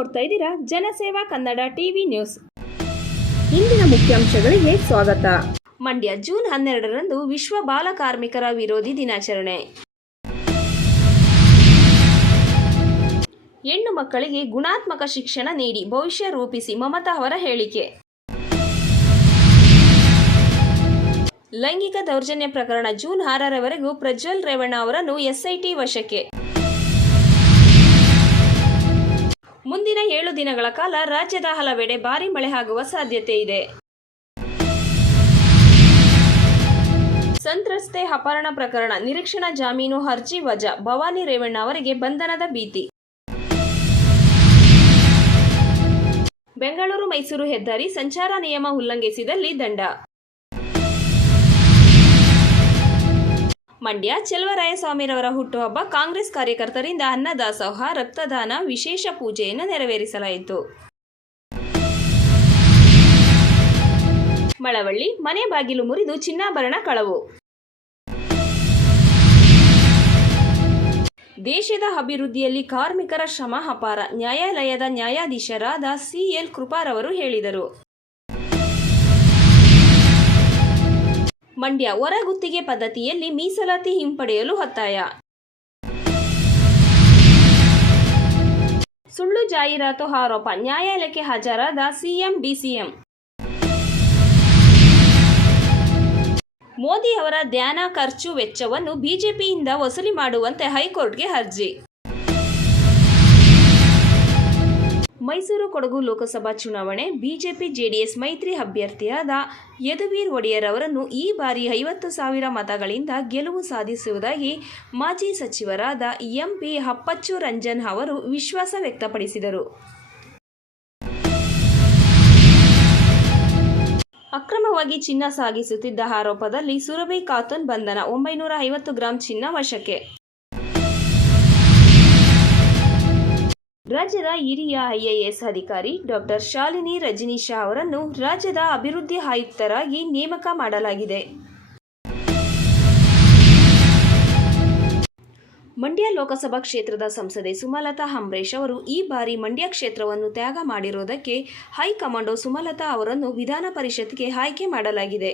ನೋಡ್ತಾ ಇದ್ದೀರಾ? ಜನಸೇವಾ ಕನ್ನಡ ಟಿವಿ ನ್ಯೂಸ್. ಇಂದಿನ ಮುಖ್ಯಾಂಶಗಳಿಗೆ ಸ್ವಾಗತ. ಮಂಡ್ಯ ಜೂನ್ ಹನ್ನೆರಡರಂದು ವಿಶ್ವ ಬಾಲ ಕಾರ್ಮಿಕರ ವಿರೋಧಿ ದಿನಾಚರಣೆ. ಹೆಣ್ಣು ಮಕ್ಕಳಿಗೆ ಗುಣಾತ್ಮಕ ಶಿಕ್ಷಣ ನೀಡಿ ಭವಿಷ್ಯ ರೂಪಿಸಿ ಮಮತಾ ಅವರ ಹೇಳಿಕೆ. ಲೈಂಗಿಕ ದೌರ್ಜನ್ಯ ಪ್ರಕರಣ ಜೂನ್ ಆರರವರೆಗೂ ಪ್ರಜ್ವಲ್ ರೇವಣ್ಣ ಅವರನ್ನು ಎಸ್ಐಟಿ ವಶಕ್ಕೆ. ಮುಂದಿನ ಏಳು ದಿನಗಳ ಕಾಲ ರಾಜ್ಯದ ಹಲವೆಡೆ ಭಾರಿ ಮಳೆ ಆಗುವ ಸಾಧ್ಯತೆ ಇದೆ. ಸಂತ್ರಸ್ತೆ ಅಪಹರಣ ಪ್ರಕರಣ, ನಿರೀಕ್ಷಣಾ ಜಾಮೀನು ಅರ್ಜಿ ವಜಾ, ಭವಾನಿ ರೇವಣ್ಣ ಅವರಿಗೆ ಬಂಧನದ ಭೀತಿ. ಬೆಂಗಳೂರು ಮೈಸೂರು ಹೆದ್ದಾರಿ ಸಂಚಾರ ನಿಯಮ ಉಲ್ಲಂಘಿಸಿದಲ್ಲಿ ದಂಡ. ಮಂಡ್ಯ ಚೆಲುವರಾಯಸ್ವಾಮಿರವರ ಹುಟ್ಟುಹಬ್ಬ ಕಾಂಗ್ರೆಸ್ ಕಾರ್ಯಕರ್ತರಿಂದ ಅನ್ನದಾಸೋಹ ರಕ್ತದಾನ, ವಿಶೇಷ ಪೂಜೆಯನ್ನು ನೆರವೇರಿಸಲಾಯಿತು. ಮಳವಳ್ಳಿ, ಮನೆ ಬಾಗಿಲು ಮುರಿದು ಚಿನ್ನಾಭರಣ ಕಳವು. ದೇಶದ ಅಭಿವೃದ್ಧಿಯಲ್ಲಿ ಕಾರ್ಮಿಕರ ಶ್ರಮ ಅಪಾರ, ನ್ಯಾಯಾಲಯದ ನ್ಯಾಯಾಧೀಶರಾದ ಸಿಎಲ್ ಕೃಪಾರವರು ಹೇಳಿದರು. ಮಂಡ್ಯ ಹೊರಗುತ್ತಿಗೆ ಪದ್ಧತಿಯಲ್ಲಿ ಮೀಸಲಾತಿ ಹಿಂಪಡೆಯಲು ಒತ್ತಾಯ. ಸುಳ್ಳು ಜಾಹೀರಾತು ಆರೋಪ ನ್ಯಾಯಾಲಯಕ್ಕೆ ಹಾಜರಾದ ಸಿಎಂ, ಡಿಸಿಎಂ. ಮೋದಿ ಅವರ ಧ್ಯಾನ ಖರ್ಚು ವೆಚ್ಚವನ್ನು ಬಿಜೆಪಿಯಿಂದ ವಸೂಲಿ ಮಾಡುವಂತೆ ಹೈಕೋರ್ಟ್ಗೆ ಅರ್ಜಿ. ಮೈಸೂರು ಕೊಡಗು ಲೋಕಸಭಾ ಚುನಾವಣೆ, ಬಿಜೆಪಿ ಜೆಡಿಎಸ್ ಮೈತ್ರಿ ಅಭ್ಯರ್ಥಿಯಾದ ಯದುವೀರ್ ಒಡೆಯರ್ ಅವರನ್ನು ಈ ಬಾರಿ ಐವತ್ತು ಸಾವಿರ ಮತಗಳಿಂದ ಗೆಲುವು ಸಾಧಿಸುವುದಾಗಿ ಮಾಜಿ ಸಚಿವರಾದ ಎಂಪಿ ಅಪ್ಪಚ್ಚು ರಂಜನ್ ಅವರು ವಿಶ್ವಾಸ ವ್ಯಕ್ತಪಡಿಸಿದರು. ಅಕ್ರಮವಾಗಿ ಚಿನ್ನ ಸಾಗಿಸುತ್ತಿದ್ದ ಆರೋಪದಲ್ಲಿ ಸುರಭಿ ಖಾತೂನ್ ಬಂಧನ ಒಂಬೈನೂರ ಐವತ್ತು ಗ್ರಾಂ ಚಿನ್ನ ವಶಕ್ಕೆ. ರಾಜ್ಯದ ಹಿರಿಯ ಐಎಎಸ್ ಅಧಿಕಾರಿ ಡಾಕ್ಟರ್ ಶಾಲಿನಿ ರಜನೀಶ್ ಶಾ ಅವರನ್ನು ರಾಜ್ಯದ ಅಭಿವೃದ್ಧಿ ಆಯುಕ್ತರಾಗಿ ನೇಮಕ ಮಾಡಲಾಗಿದೆ. ಮಂಡ್ಯ ಲೋಕಸಭಾ ಕ್ಷೇತ್ರದ ಸಂಸದೆ ಸುಮಲತಾ ಅಂಬರೀಶ್ ಅವರು ಈ ಬಾರಿ ಮಂಡ್ಯ ಕ್ಷೇತ್ರವನ್ನು ತ್ಯಾಗ ಮಾಡಿರುವುದಕ್ಕೆ ಹೈಕಮಾಂಡೋ ಸುಮಲತಾ ಅವರನ್ನು ವಿಧಾನ ಪರಿಷತ್ಗೆ ಆಯ್ಕೆ ಮಾಡಲಾಗಿದೆ.